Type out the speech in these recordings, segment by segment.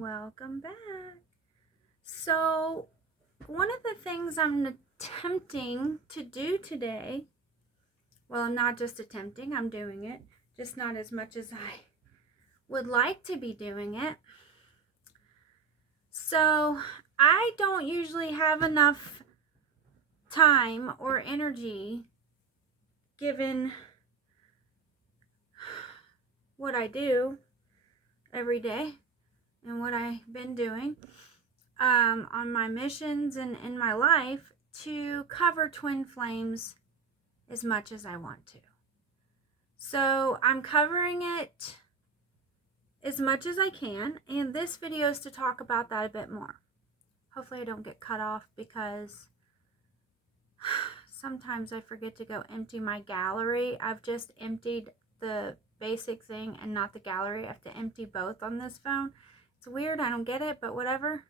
Welcome back. So, one of the things I'm attempting to do today, well, I'm not just attempting, I'm doing it, just not as much as I would like to be doing it. So, I don't usually have enough time or energy given what I do every day and what I've been doing on my missions and in my life to cover twin flames as much as I want to. So I'm covering it as much as I can, and this video is to talk about that a bit more. Hopefully I don't get cut off because sometimes I forget to go empty my gallery. I've just emptied the basic thing and not the gallery. I have to empty both on this phone. It's weird, I don't get it, but whatever.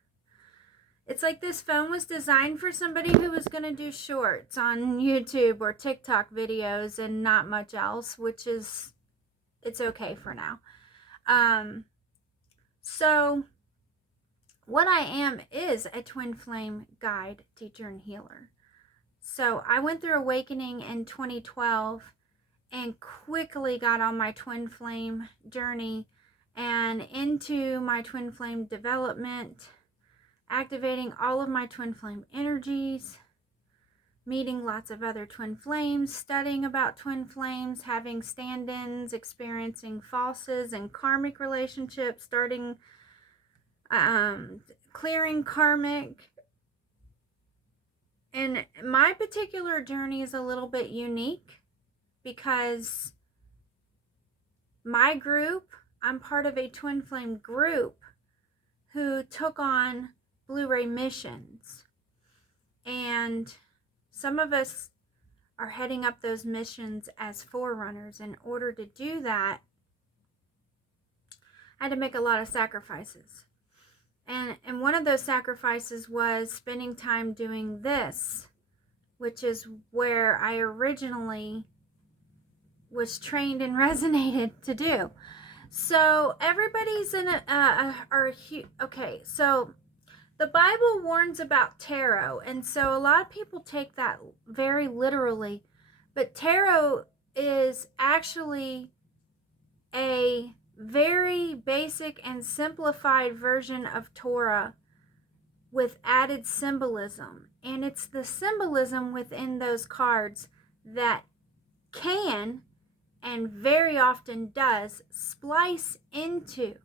It's like this phone was designed for somebody who was going to do shorts on YouTube or TikTok videos and not much else, which is, it's okay for now. So what I am is a twin flame guide, teacher, and healer. So I went through awakening in 2012 and quickly got on my twin flame journey and into my twin flame development, activating all of my twin flame energies, meeting lots of other twin flames, studying about twin flames, having stand-ins, experiencing falses and karmic relationships, starting clearing karmic. And my particular journey is a little bit unique because my group, I'm part of a twin flame group who took on Blu-ray missions, and some of us are heading up those missions as forerunners. In order to do that, I had to make a lot of sacrifices, and one of those sacrifices was spending time doing this, which is where I originally was trained and resonated to do. So everybody's in okay, so the Bible warns about tarot, and so a lot of people take that very literally, but tarot is actually a very basic and simplified version of Torah with added symbolism, and it's the symbolism within those cards that can and very often does splice into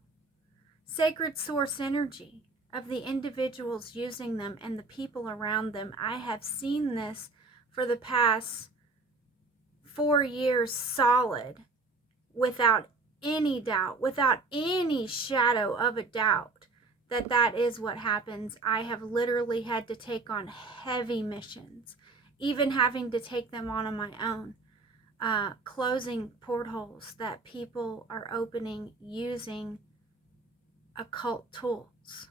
sacred source energy of the individuals using them and the people around them. I have seen this for the past 4 years solid, without any doubt, without any shadow of a doubt, that is what happens. I have literally had to take on heavy missions, even having to take them on my own. Closing portholes that people are opening using occult tools.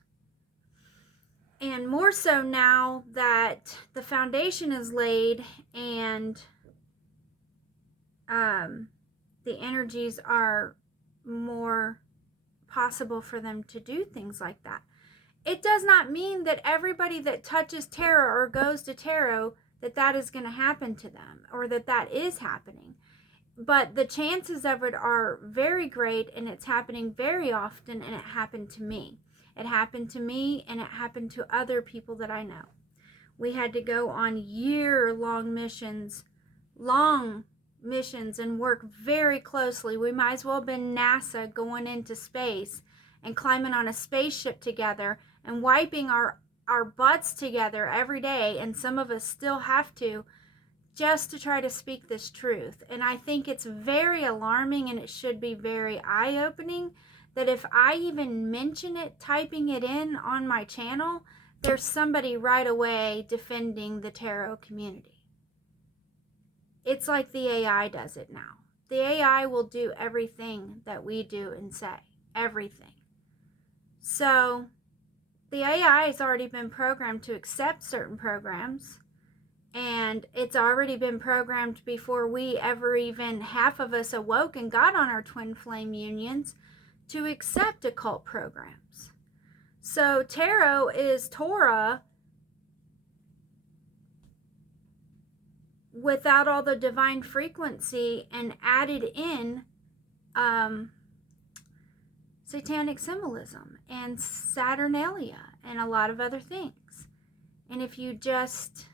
And more so now that the foundation is laid and the energies are more possible for them to do things like that. It does not mean that everybody that touches tarot or goes to tarot that is going to happen to them, or that is happening. But the chances of it are very great, and it's happening very often, and it happened to me. It happened to me, and it happened to other people that I know. We had to go on year-long missions, and work very closely. We might as well have been NASA going into space and climbing on a spaceship together and wiping our butts together every day, and some of us still have to, just to try to speak this truth. And I think it's very alarming, and it should be very eye-opening, that if I even mention it, typing it in on my channel, there's somebody right away defending the tarot community. It's like the AI does it now. The AI will do everything that we do and say. Everything. So the AI has already been programmed to accept certain programs, and it's already been programmed before we ever even, half of us, awoke and got on our twin flame unions to accept occult programs. So tarot is Torah without all the divine frequency and added in satanic symbolism and Saturnalia and a lot of other things. And if you just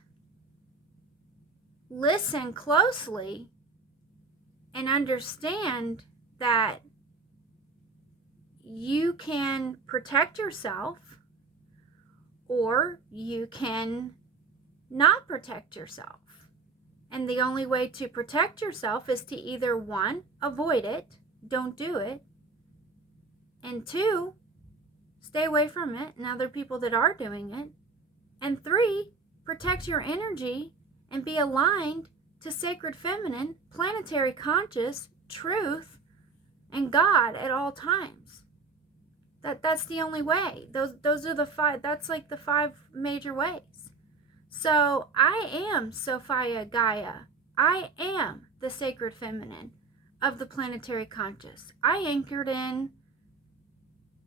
listen closely and understand that you can protect yourself or you can not protect yourself. And the only way to protect yourself is to either, one, avoid it, don't do it, and two, stay away from it and other people that are doing it, and three, protect your energy and be aligned to sacred feminine, planetary conscious, truth, and God at all times. That's the only way. Those are the five. That's like the five major ways. So I am Sophia Gaia. I am the sacred feminine of the planetary conscious. I anchored in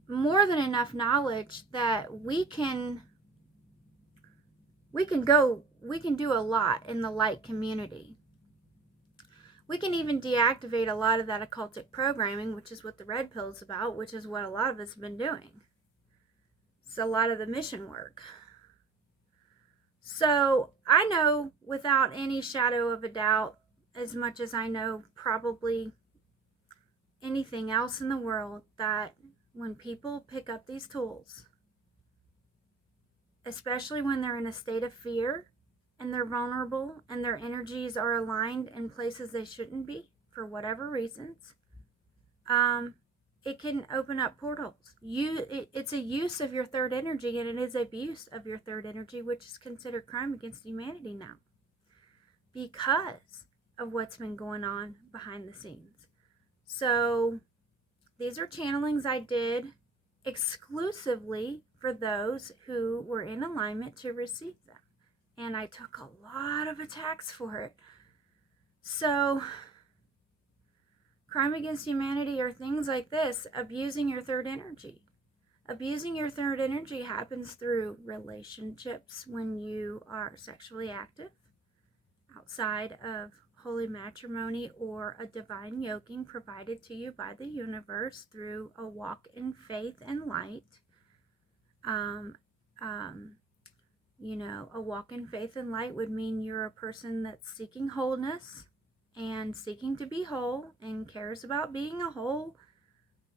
more than enough knowledge that we can do a lot in the light community. We can even deactivate a lot of that occultic programming, which is what the red pill is about, which is what a lot of us have been doing. It's a lot of the mission work. So I know without any shadow of a doubt, as much as I know probably anything else in the world, that when people pick up these tools, especially when they're in a state of fear and they're vulnerable and their energies are aligned in places they shouldn't be for whatever reasons, it can open up portals. It's a use of your third energy, and it is abuse of your third energy, which is considered crime against humanity now because of what's been going on behind the scenes. So these are channelings I did exclusively for those who were in alignment to receive them. And I took a lot of attacks for it. So, crime against humanity are things like this: abusing your third energy. Abusing your third energy happens through relationships when you are sexually active, outside of holy matrimony or a divine yoking provided to you by the universe through a walk in faith and light. A walk in faith and light would mean you're a person that's seeking wholeness and seeking to be whole and cares about being a whole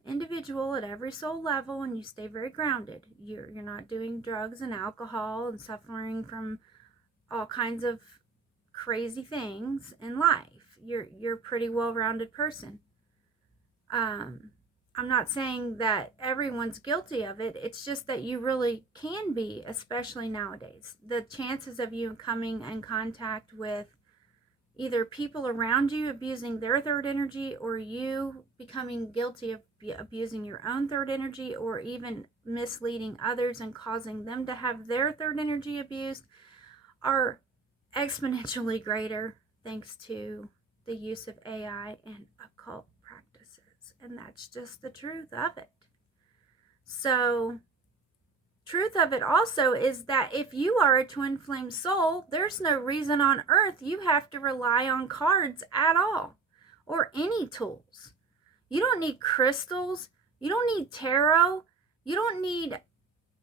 individual at every soul level, and you stay very grounded. You're not doing drugs and alcohol and suffering from all kinds of crazy things in life. You're a pretty well-rounded person. I'm not saying that everyone's guilty of it. It's just that you really can be, especially nowadays. The chances of you coming in contact with either people around you abusing their third energy, or you becoming guilty of abusing your own third energy, or even misleading others and causing them to have their third energy abused, are exponentially greater thanks to the use of AI and occult practices. And that's just the truth of it. So, truth of it also is that if you are a twin flame soul, there's no reason on earth you have to rely on cards at all, or any tools. You don't need crystals. You don't need tarot. You don't need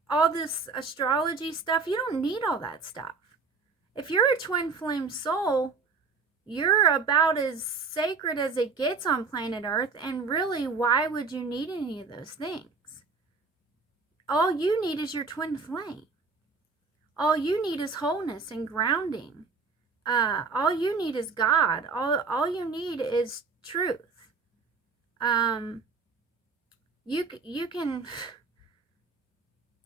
all this astrology stuff. You don't need all that stuff. If you're a twin flame soul, you're about as sacred as it gets on planet Earth, and really, why would you need any of those things? All you need is your twin flame. All you need is wholeness and grounding. All you need is God. All you need is truth. You can...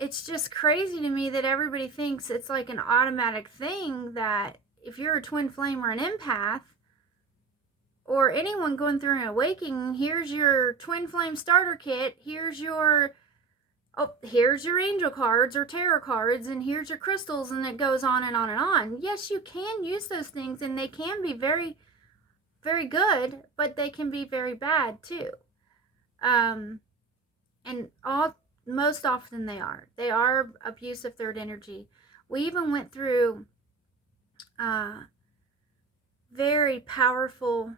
It's just crazy to me that everybody thinks it's like an automatic thing that if you're a twin flame or an empath, or anyone going through an awakening, here's your twin flame starter kit, here's your angel cards or tarot cards, and here's your crystals, and it goes on and on and on. Yes, you can use those things, and they can be very, very good, but they can be very bad too. And all Most often they are. They are abusive third energy. We even went through very powerful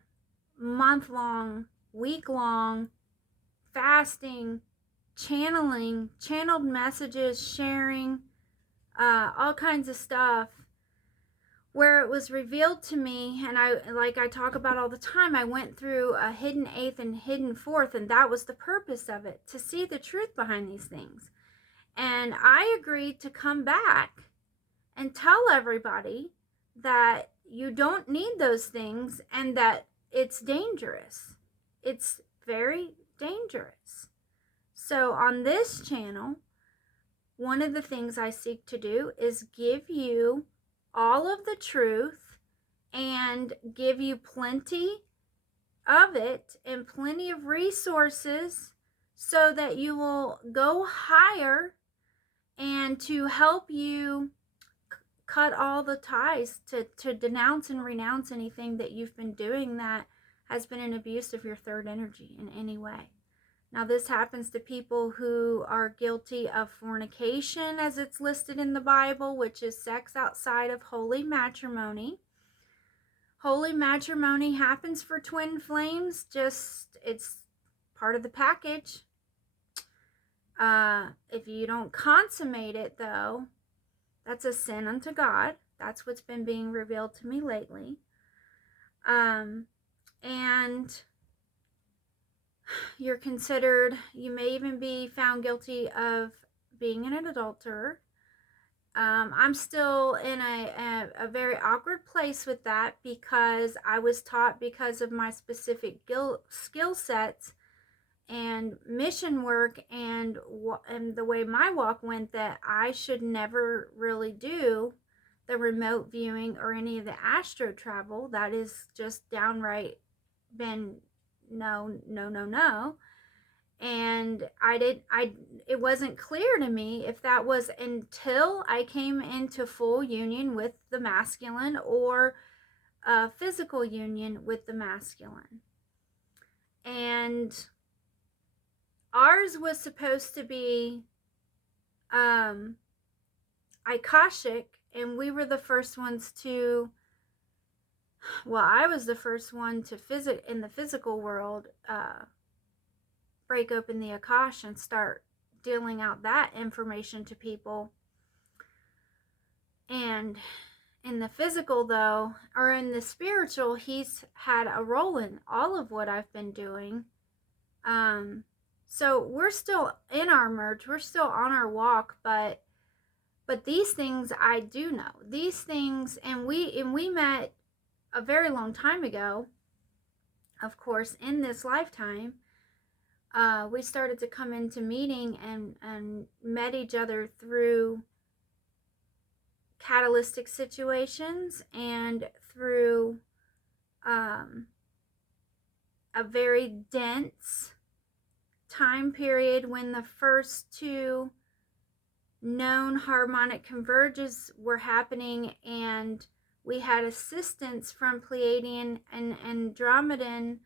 month-long, week-long fasting, channeled messages, sharing, all kinds of stuff, where it was revealed to me, and I talk about all the time, I went through a hidden eighth and hidden fourth, and that was the purpose of it, to see the truth behind these things. And I agreed to come back and tell everybody that you don't need those things and that it's dangerous. It's very dangerous. So on this channel, one of the things I seek to do is give you all of the truth and give you plenty of it and plenty of resources so that you will go higher, and to help you cut all the ties, to denounce and renounce anything that you've been doing that has been an abuse of your third energy in any way. Now, this happens to people who are guilty of fornication, as it's listed in the Bible, which is sex outside of holy matrimony. Holy matrimony happens for twin flames, it's part of the package. If you don't consummate it, though, that's a sin unto God. That's what's been being revealed to me lately. And you're considered, you may even be found guilty of being an adulterer. I'm still in a very awkward place with that, because I was taught, because of my specific skill sets and mission work and the way my walk went, that I should never really do the remote viewing or any of the astro travel. That is just downright been no. And it wasn't clear to me if that was until I came into full union with the masculine, or a physical union with the masculine. And ours was supposed to be Akashic, and we were the first ones to, well, I was the first one to in the physical world, break open the Akash and start dealing out that information to people. And in the physical, though, or in the spiritual, he's had a role in all of what I've been doing. So we're still in our merge, we're still on our walk, but these things I do know. These things, and we met a very long time ago, of course, in this lifetime. We started to come into meeting and met each other through catalytic situations and through a very dense time period when the first two known harmonic converges were happening, and we had assistance from Pleiadian and Andromedan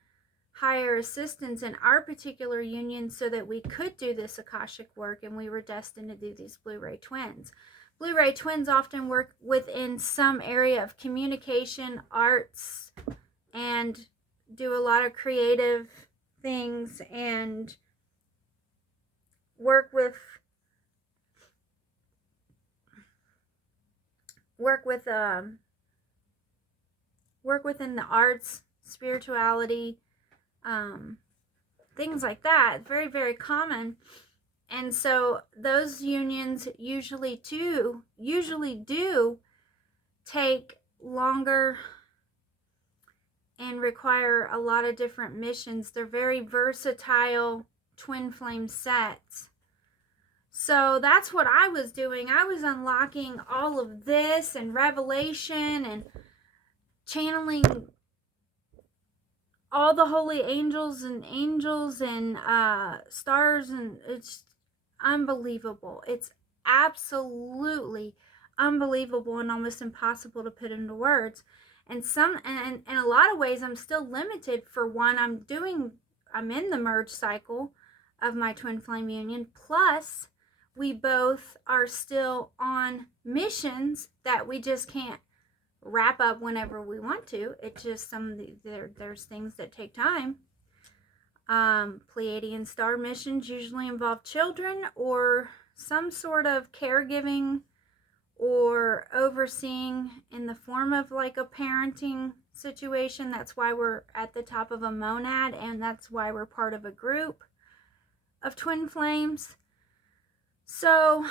higher assistance in our particular union, so that we could do this Akashic work, and we were destined to do these Blue Ray Twins. Blue Ray Twins often work within some area of communication, arts, and do a lot of creative things, and work within the arts, spirituality, things like that. Very, very common. And so those unions usually do take longer and require a lot of different missions. They're very versatile twin flame sets. So that's what I was doing. I was unlocking all of this and revelation and channeling all the holy angels and stars, and it's unbelievable. It's absolutely unbelievable and almost impossible to put into words. And in a lot of ways, I'm still limited. For one, I'm in the merge cycle of my twin flame union. Plus, we both are still on missions that we just can't wrap up whenever we want to. It's just there's things that take time. Pleiadian star missions usually involve children or some sort of caregiving or overseeing in the form of like a parenting situation. That's why we're at the top of a monad, and that's why we're part of a group of twin flames. So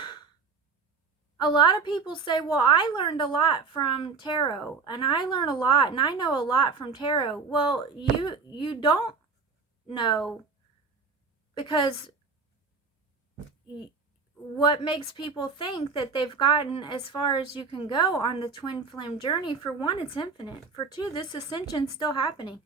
a lot of people say, well, I learned a lot from tarot, and I learned a lot, and I know a lot from tarot. Well, you don't know, because what makes people think that they've gotten as far as you can go on the twin flame journey? For one, it's infinite. For two, this ascension's still happening.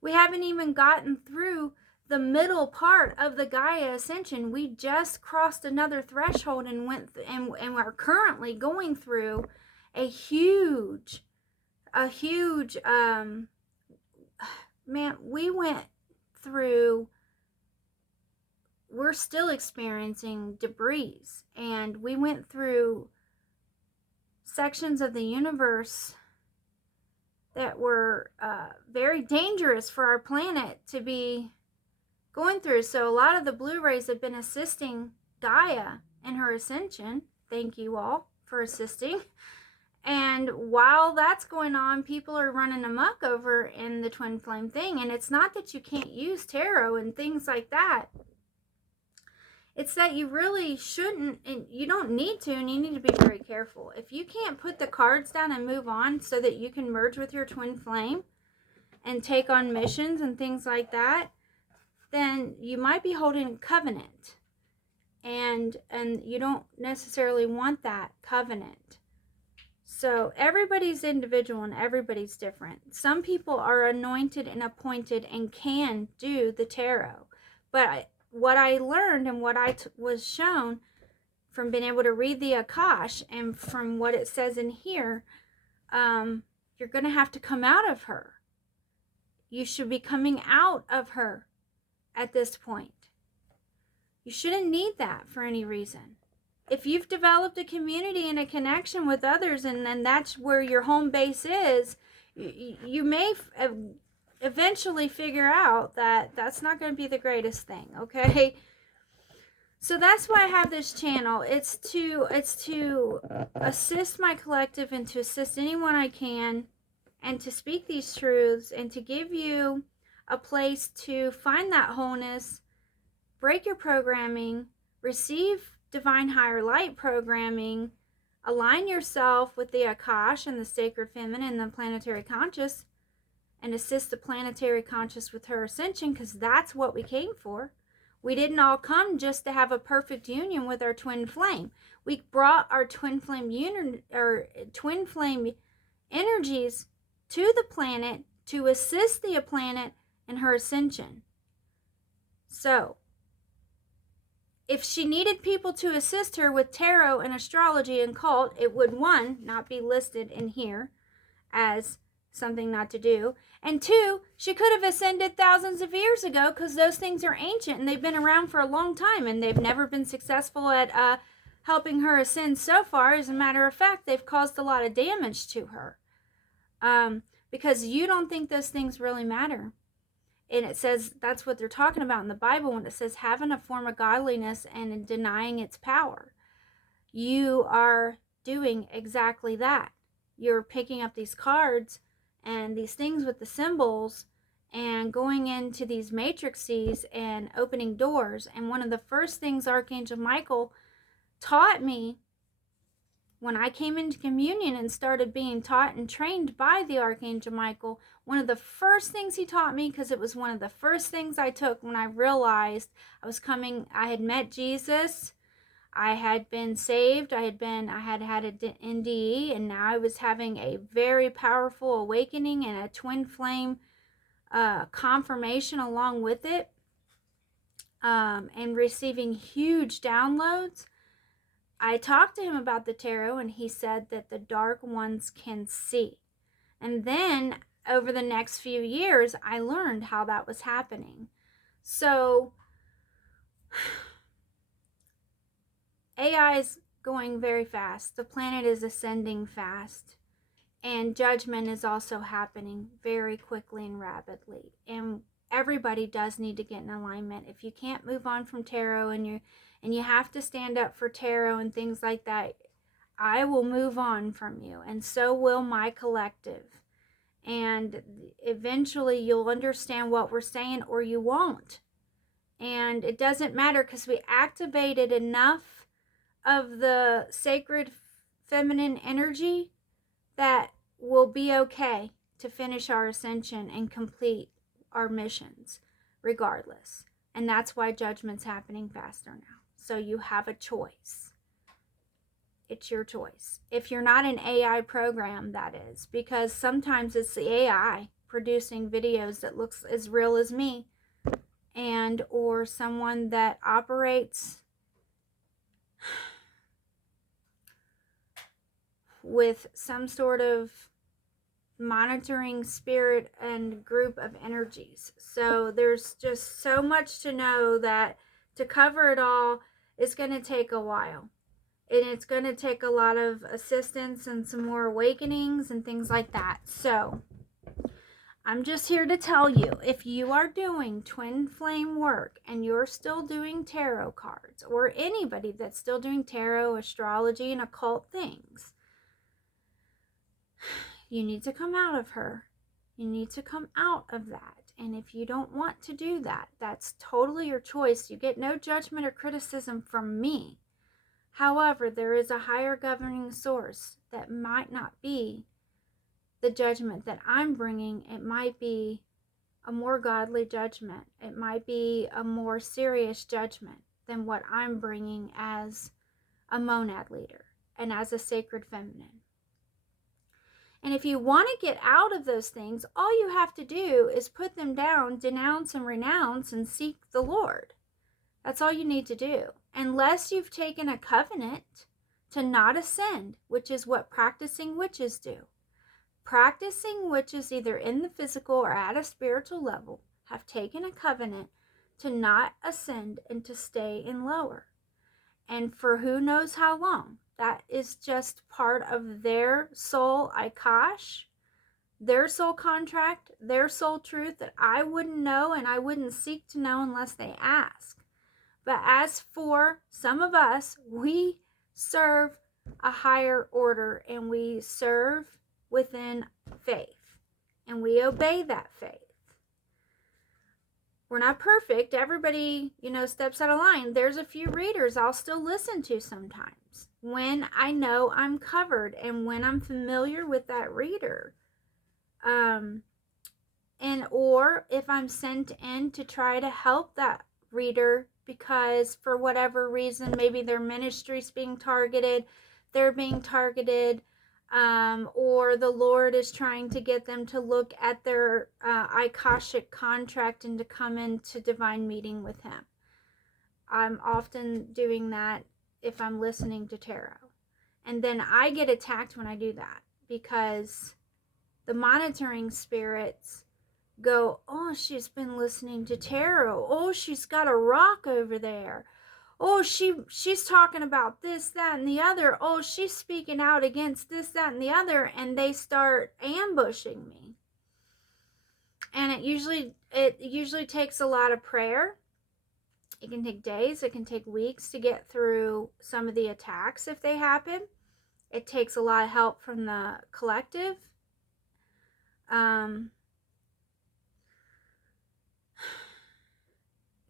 We haven't even gotten through the middle part of the Gaia ascension. We just crossed another threshold and and we're currently going through a huge man, we went through, we're still experiencing debris, and we went through sections of the universe that were very dangerous for our planet to be going through. So a lot of the Blu-rays have been assisting Gaia in her ascension. Thank you all for assisting. And while that's going on, people are running amok over in the twin flame thing. And it's not that you can't use tarot and things like that. It's that you really shouldn't, and you don't need to, and you need to be very careful. If you can't put the cards down and move on so that you can merge with your twin flame and take on missions and things like that, then you might be holding a covenant. And you don't necessarily want that covenant. So everybody's individual and everybody's different. Some people are anointed and appointed and can do the tarot. But what I learned and what I was shown from being able to read the Akash and from what it says in here, you're going to have to come out of her. You should be coming out of her at this point. You shouldn't need that for any reason. If you've developed a community and a connection with others, and then that's where your home base is, you may eventually figure out that that's not going to be the greatest thing, okay? So that's why I have this channel. It's to assist my collective and to assist anyone I can, and to speak these truths and to give you a place to find that wholeness, break your programming, receive divine higher light programming, align yourself with the Akash and the sacred feminine and the planetary conscious, and assist the planetary conscious with her ascension, because that's what we came for. We didn't all come just to have a perfect union with our twin flame. We brought our twin flame energies to the planet to assist the planet in her ascension. So if she needed people to assist her with tarot and astrology and cult, it would, one, not be listed in here as something not to do, and two, she could have ascended thousands of years ago, because those things are ancient and they've been around for a long time, and they've never been successful at helping her ascend so far. As a matter of fact, they've caused a lot of damage to her, because you don't think those things really matter. And it says that's what they're talking about in the Bible when it says having a form of godliness and denying its power. You are doing exactly that. You're picking up these cards and these things with the symbols and going into these matrices and opening doors. And one of the first things Archangel Michael taught me when I came into communion and started being taught and trained by the Archangel Michael, one of the first things he taught me, because it was one of the first things I took when I realized I had met Jesus, I had been saved, I had had an NDE, and now I was having a very powerful awakening and a twin flame confirmation along with it, and receiving huge downloads. I talked to him about the tarot, and he said that the dark ones can see. And then over the next few years, I learned how that was happening. So AI is going very fast. The planet is ascending fast. And judgment is also happening very quickly and rapidly. And everybody does need to get in alignment. If you can't move on from tarot and you have to stand up for tarot and things like that, I will move on from you, and so will my collective. And eventually you'll understand what we're saying, or you won't. And it doesn't matter, because we activated enough of the sacred feminine energy that will be okay to finish our ascension and complete our missions regardless. And that's why judgment's happening faster now. So you have a choice. It's your choice. If you're not an AI program, that is, because sometimes it's the AI producing videos that looks as real as me, and or someone that operates with some sort of monitoring spirit and group of energies. So there's just so much to know that to cover it all is going to take a while. And it's going to take a lot of assistance and some more awakenings and things like that. So I'm just here to tell you, if you are doing twin flame work and you're still doing tarot cards, or anybody that's still doing tarot, astrology, and occult things, you need to come out of her. You need to come out of that. And if you don't want to do that, that's totally your choice. You get no judgment or criticism from me. However, there is a higher governing source that might not be the judgment that I'm bringing. It might be a more godly judgment. It might be a more serious judgment than what I'm bringing as a monad leader and as a sacred feminine. And if you want to get out of those things, all you have to do is put them down, denounce and renounce, and seek the Lord. That's all you need to do. Unless you've taken a covenant to not ascend, which is what practicing witches do. Practicing witches, either in the physical or at a spiritual level, have taken a covenant to not ascend and to stay in lower. And for who knows how long. That is just part of their soul Akash, their soul contract, their soul truth that I wouldn't know and I wouldn't seek to know unless they ask. But as for some of us, we serve a higher order, and we serve within faith, and we obey that faith. We're not perfect. Everybody, steps out of line. There's a few readers I'll still listen to sometimes when I know I'm covered and when I'm familiar with that reader. Or if I'm sent in to try to help that reader because for whatever reason, maybe their ministry's being targeted, they're being targeted, or the Lord is trying to get them to look at their Akashic contract and to come into divine meeting with Him. I'm often doing that if I'm listening to tarot. And then I get attacked when I do that because the monitoring spirits go, oh, she's been listening to tarot. Oh, she's got a rock over there. Oh, she's talking about this, that, and the other. Oh, she's speaking out against this, that, and the other. And they start ambushing me. And it usually takes a lot of prayer. It can take days. It can take weeks to get through some of the attacks if they happen. It takes a lot of help from the collective.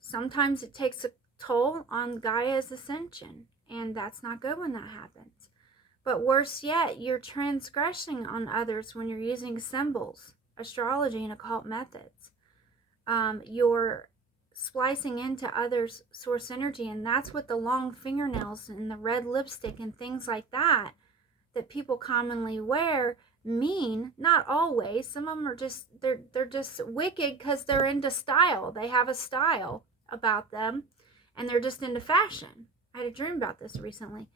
Sometimes it takes a toll on Gaia's ascension, and that's not good when that happens. But worse yet, you're transgressing on others when you're using symbols, astrology, and occult methods. You're splicing into others' source energy, and that's what the long fingernails and the red lipstick and things like that people commonly wear mean. Not always. Some of them are just, they're just wicked because they're into style. They have a style about them, and they're just into fashion. I had a dream about this recently.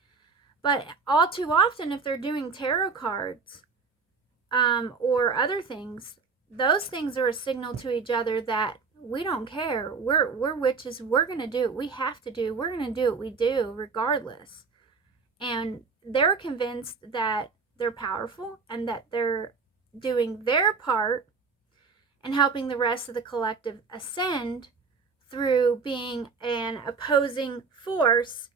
But all too often, if they're doing tarot cards or other things, those things are a signal to each other that We don't care. We're witches. We're going to do what we have to do. We're going to do what we do regardless. And they're convinced that they're powerful and that they're doing their part and helping the rest of the collective ascend through being an opposing force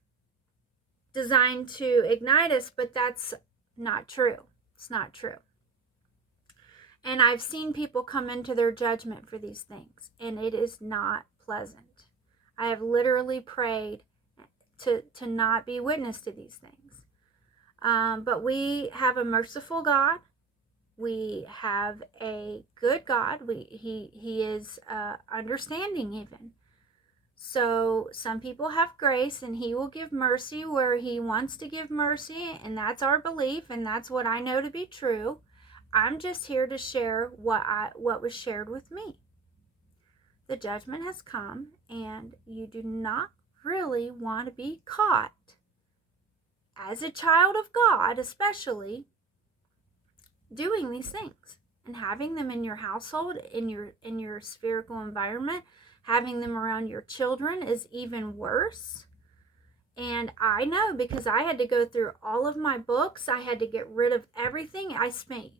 designed to ignite us, but that's not true. It's not true. And I've seen people come into their judgment for these things, and it is not pleasant. I have literally prayed to not be witness to these things. But we have a merciful God. We have a good God. He is understanding even. So some people have grace, and he will give mercy where he wants to give mercy, and that's our belief, and that's what I know to be true. I'm just here to share what was shared with me. The judgment has come, and you do not really want to be caught as a child of God, especially doing these things and having them in your household, in your spherical environment. Having them around your children is even worse. And I know, because I had to go through all of my books. I had to get rid of everything. I spent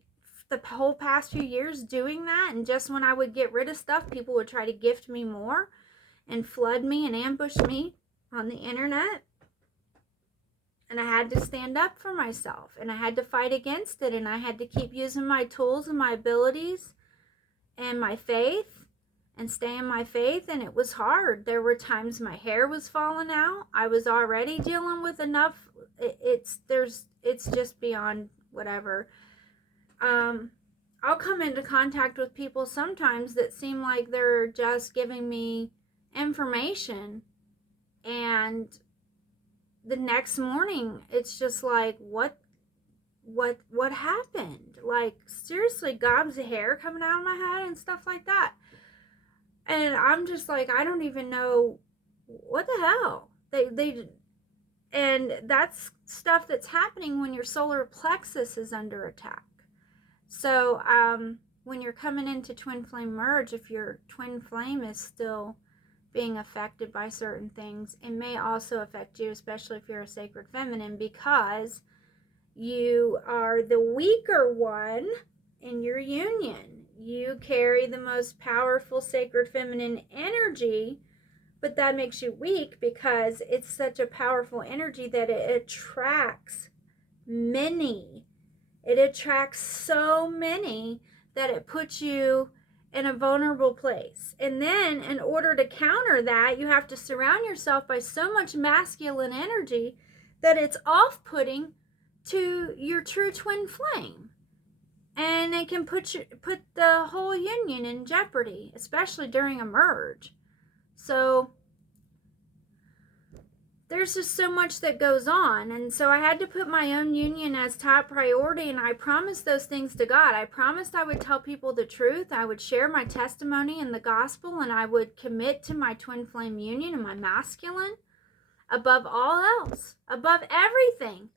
the whole past few years doing that, and just when I would get rid of stuff, people would try to gift me more and flood me and ambush me on the internet. And I had to stand up for myself, and I had to fight against it, and I had to keep using my tools and my abilities and my faith and stay in my faith. And it was hard. There were times my hair was falling out. I was already dealing with enough. It's just beyond whatever. I'll come into contact with people sometimes that seem like they're just giving me information, and the next morning it's just like, what happened? Like, seriously, gobs of hair coming out of my head and stuff like that. And I'm just like, I don't even know what the hell. And that's stuff that's happening when your solar plexus is under attack. So when you're coming into twin flame merge, if your twin flame is still being affected by certain things, it may also affect you, especially if you're a sacred feminine, because you are the weaker one in your union. You carry the most powerful sacred feminine energy, but that makes you weak because it's such a powerful energy that it attracts many. It attracts so many that it puts you in a vulnerable place. And then in order to counter that, you have to surround yourself by so much masculine energy that it's off-putting to your true twin flame. And it can put the whole union in jeopardy, especially during a merge. So there's just so much that goes on. And so I had to put my own union as top priority, and I promised those things to God. I promised I would tell people the truth. I would share my testimony in the gospel, and I would commit to my twin flame union and my masculine above all else, above everything.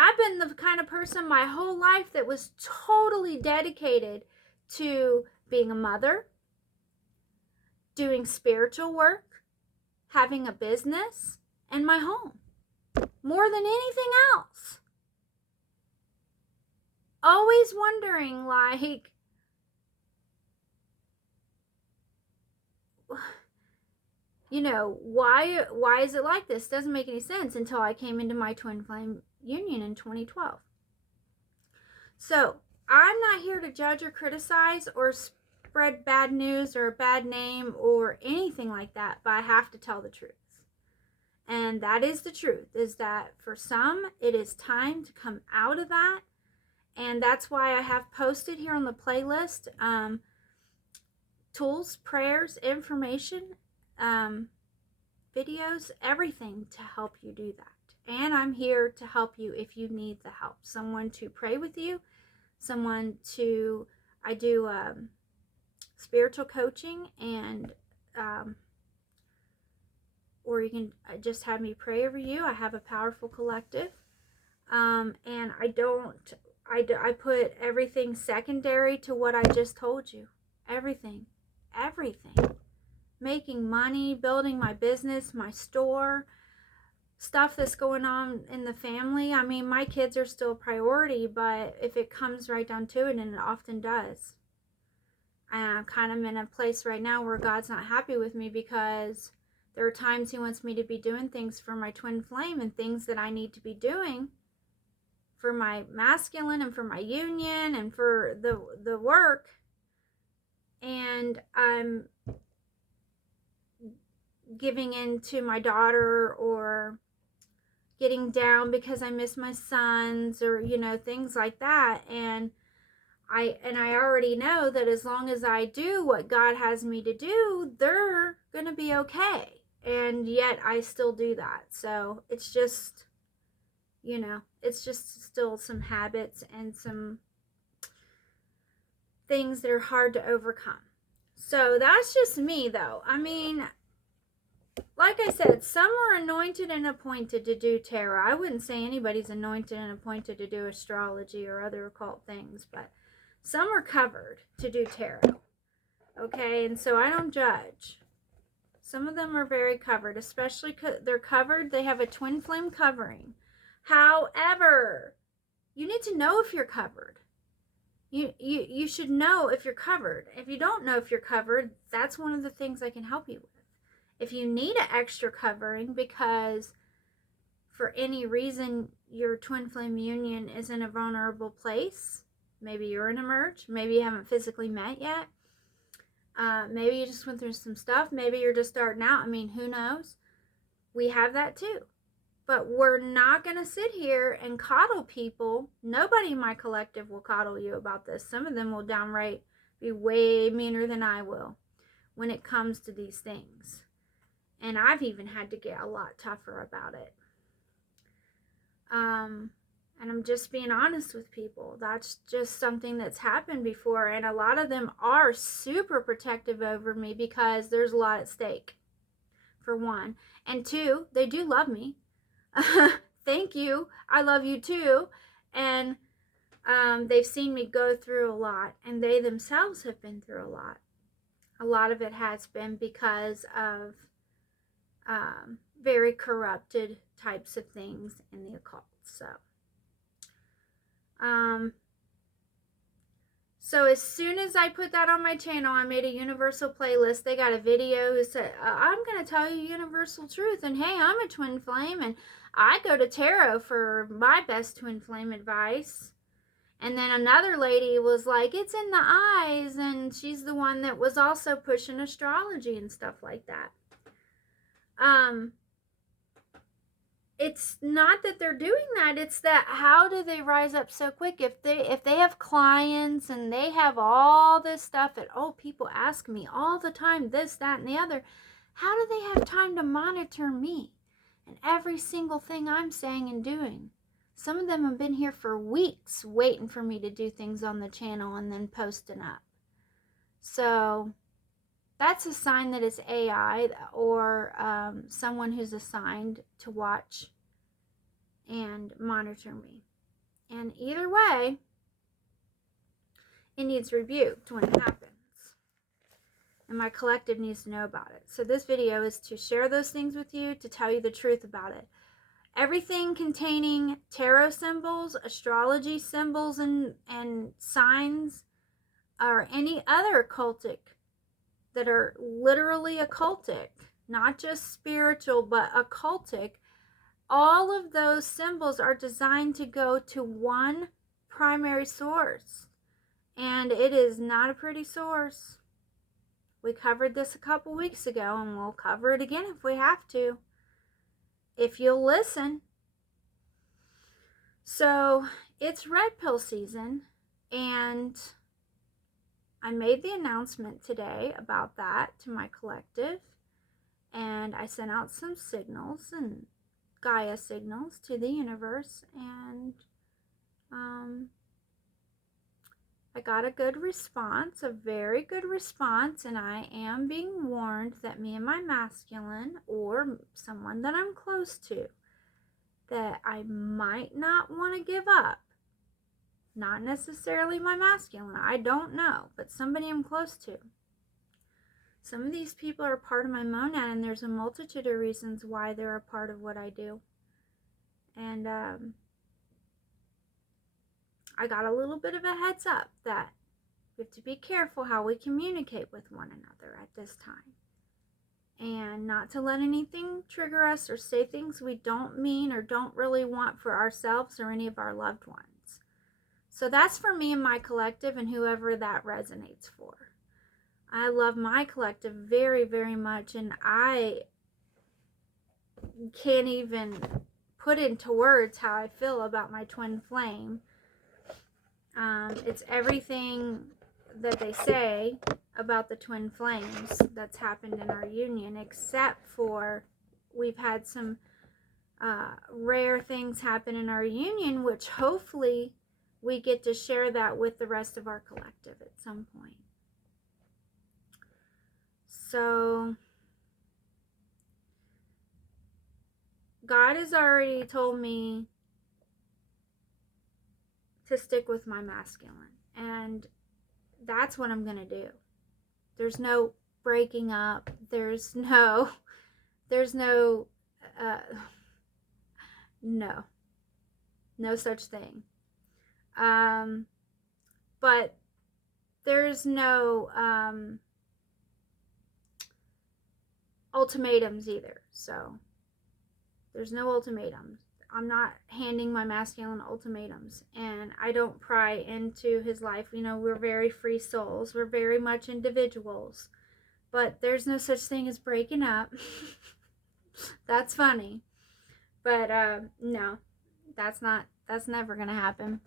I've been the kind of person my whole life that was totally dedicated to being a mother, doing spiritual work, having a business, and my home. More than anything else. Always wondering, like, you know, why is it like this? Doesn't make any sense until I came into my twin flame union in 2012. So I'm not here to judge or criticize or spread bad news or a bad name or anything like that, but I have to tell the truth. And that is the truth, is that for some, it is time to come out of that. And that's why I have posted here on the playlist tools, prayers, information, videos, everything to help you do that. And I'm here to help you if you need the help. Someone to pray with you, I do spiritual coaching, and or you can just have me pray over you. I have a powerful collective, and I put everything secondary to what I just told you. Everything. everything. Making money, building my business, my store, stuff that's going on in the family. I mean, my kids are still a priority, but if it comes right down to it, and it often does, I'm kind of in a place right now where God's not happy with me, because there are times he wants me to be doing things for my twin flame and things that I need to be doing for my masculine and for my union and for the work. And I'm giving in to my daughter, or getting down because I miss my sons, or, you know, things like that. And I already know that as long as I do what God has me to do, they're going to be okay. And yet I still do that. So it's just, you know, it's just still some habits and some things that are hard to overcome. So that's just me, though. I mean, like I said, some are anointed and appointed to do tarot. I wouldn't say anybody's anointed and appointed to do astrology or other occult things, but some are covered to do tarot. Okay, and so I don't judge. Some of them are very covered, especially they're covered. They have a twin flame covering. However, you need to know if you're covered. You should know if you're covered. If you don't know if you're covered, that's one of the things I can help you with. If you need an extra covering because for any reason your twin flame union is in a vulnerable place, maybe you're in a merge, maybe you haven't physically met yet, maybe you just went through some stuff, maybe you're just starting out, I mean, who knows? We have that too. But we're not going to sit here and coddle people. Nobody in my collective will coddle you about this. Some of them will downright be way meaner than I will when it comes to these things. And I've even had to get a lot tougher about it. And I'm just being honest with people. That's just something that's happened before. And a lot of them are super protective over me because there's a lot at stake, for one. And two, they do love me. Thank you. I love you too. And they've seen me go through a lot. And they themselves have been through a lot. A lot of it has been because of very corrupted types of things in the occult. So as soon as I put that on my channel, I made a universal playlist. They got a video who said, I'm going to tell you universal truth. And hey, I'm a twin flame and I go to tarot for my best twin flame advice. And then another lady was like, it's in the eyes. And she's the one that was also pushing astrology and stuff like that. It's not that they're doing that. It's that how do they rise up so quick? If they have clients and they have all this stuff that, oh, people ask me all the time, this, that, and the other. How do they have time to monitor me and every single thing I'm saying and doing? Some of them have been here for weeks waiting for me to do things on the channel and then posting up. So that's a sign that it's AI or someone who's assigned to watch and monitor me. And either way, it needs rebuked when it happens. And my collective needs to know about it. So this video is to share those things with you, to tell you the truth about it. Everything containing tarot symbols, astrology symbols, and signs, or any other occultic that are literally occultic, not just spiritual, but occultic, all of those symbols are designed to go to one primary source. And it is not a pretty source. We covered this a couple weeks ago, and we'll cover it again if we have to, if you'll listen. So it's red pill season, and I made the announcement today about that to my collective, and I sent out some signals and Gaia signals to the universe, and I got a good response, a very good response, and I am being warned that me and my masculine, or someone that I'm close to, that I might not want to give up. Not necessarily my masculine, I don't know, but somebody I'm close to. Some of these people are part of my monad, and there's a multitude of reasons why they're a part of what I do. And I got a little bit of a heads up that we have to be careful how we communicate with one another at this time. And not to let anything trigger us or say things we don't mean or don't really want for ourselves or any of our loved ones. So that's for me and my collective and whoever that resonates for. I love my collective very, very much, and I can't even put into words how I feel about my twin flame. It's everything that they say about the twin flames that's happened in our union, except for we've had some rare things happen in our union, which hopefully we get to share that with the rest of our collective at some point. So God has already told me to stick with my masculine, and that's what I'm going to do. There's no breaking up. There's no such thing. But there's no ultimatums either. So there's no ultimatums. I'm not handing my masculine ultimatums, and I don't pry into his life. You know, we're very free souls. We're very much individuals, but there's no such thing as breaking up. That's funny, but no, that's never gonna happen.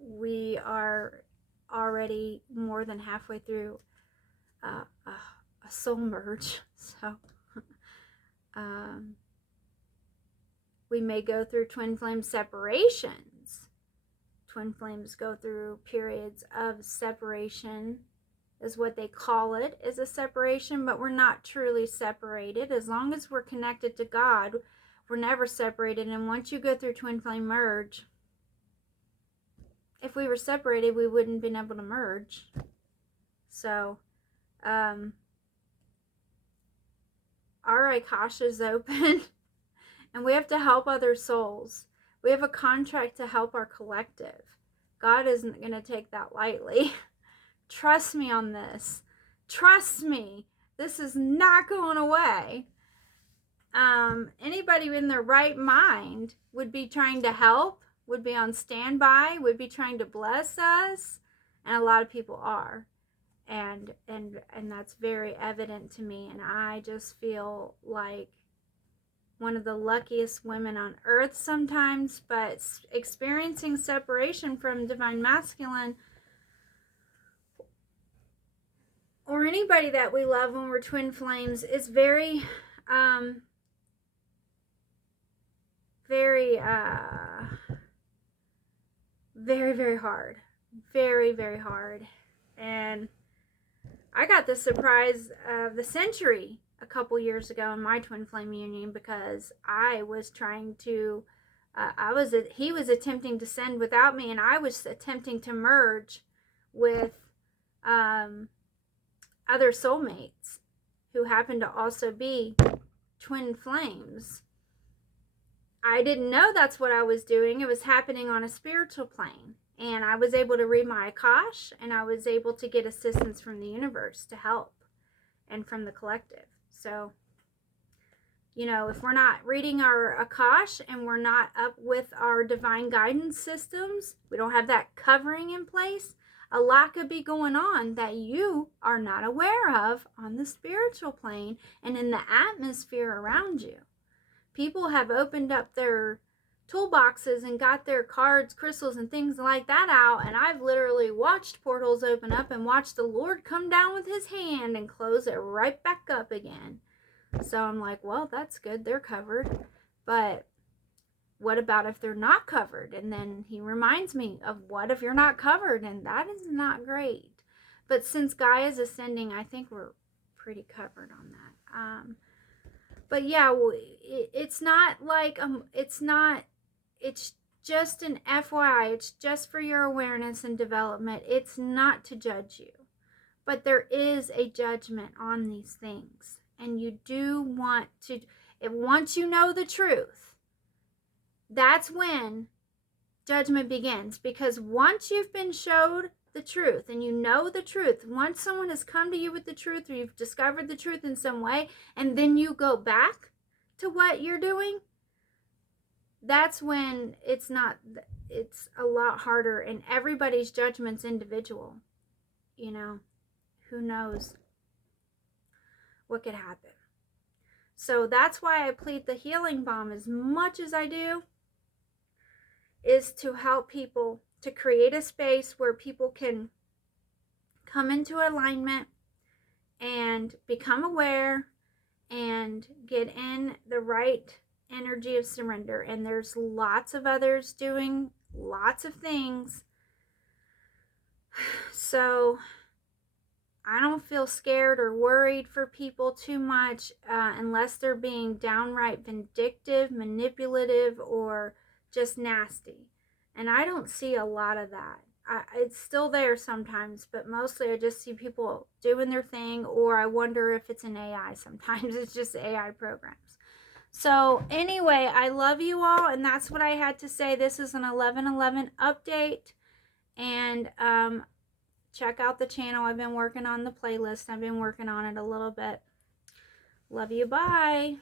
We are already more than halfway through a soul merge, so we may go through twin flame separations. Twin flames go through periods of separation, is what they call it, is a separation, but we're not truly separated. As long as we're connected to God, we're never separated. And once you go through twin flame merge, if we were separated, we wouldn't have been able to merge. So, our Akasha is open. And we have to help other souls. We have a contract to help our collective. God isn't going to take that lightly. Trust me on this. Trust me. This is not going away. Anybody in their right mind would be trying to help, would be on standby, would be trying to bless us. And a lot of people are. And that's very evident to me. And I just feel like one of the luckiest women on earth sometimes, but experiencing separation from divine masculine or anybody that we love when we're twin flames is very, very hard. Very, very hard. And I got the surprise of the century a couple years ago in my twin flame union, because I was trying to he was attempting to send without me, and I was attempting to merge with other soulmates who happened to also be twin flames. I didn't know that's what I was doing. It was happening on a spiritual plane, and I was able to read my Akash, and I was able to get assistance from the universe to help and from the collective. So, you know, if we're not reading our Akash and we're not up with our divine guidance systems, we don't have that covering in place, a lot could be going on that you are not aware of on the spiritual plane and in the atmosphere around you. People have opened up their toolboxes and got their cards, crystals, and things like that out, and I've literally watched portals open up and watched the Lord come down with his hand and close it right back up again. So I'm like, well, that's good, they're covered, but what about if they're not covered? And then he reminds me of, what if you're not covered? And that is not great. But since Gaia is ascending, I think we're pretty covered on that. But yeah, it's not like it's just an FYI. It's just for your awareness and development. It's not to judge you. But there is a judgment on these things. And you do want to, once you know the truth, that's when judgment begins. Because once you've been showed the truth and you know the truth, once someone has come to you with the truth, or you've discovered the truth in some way, and then you go back to what you're doing, that's when it's a lot harder, and everybody's judgment's individual. You know, who knows what could happen. So that's why I plead the healing balm as much as I do, is to help people to create a space where people can come into alignment and become aware and get in the right energy of surrender. And there's lots of others doing lots of things. So I don't feel scared or worried for people too much unless they're being downright vindictive, manipulative, or just nasty. And I don't see a lot of that. It's still there sometimes, but mostly I just see people doing their thing, or I wonder if it's an AI sometimes. It's just AI programs. So anyway, I love you all, and that's what I had to say. This is an 11/11 update, and check out the channel. I've been working on the playlist. I've been working on it a little bit. Love you. Bye.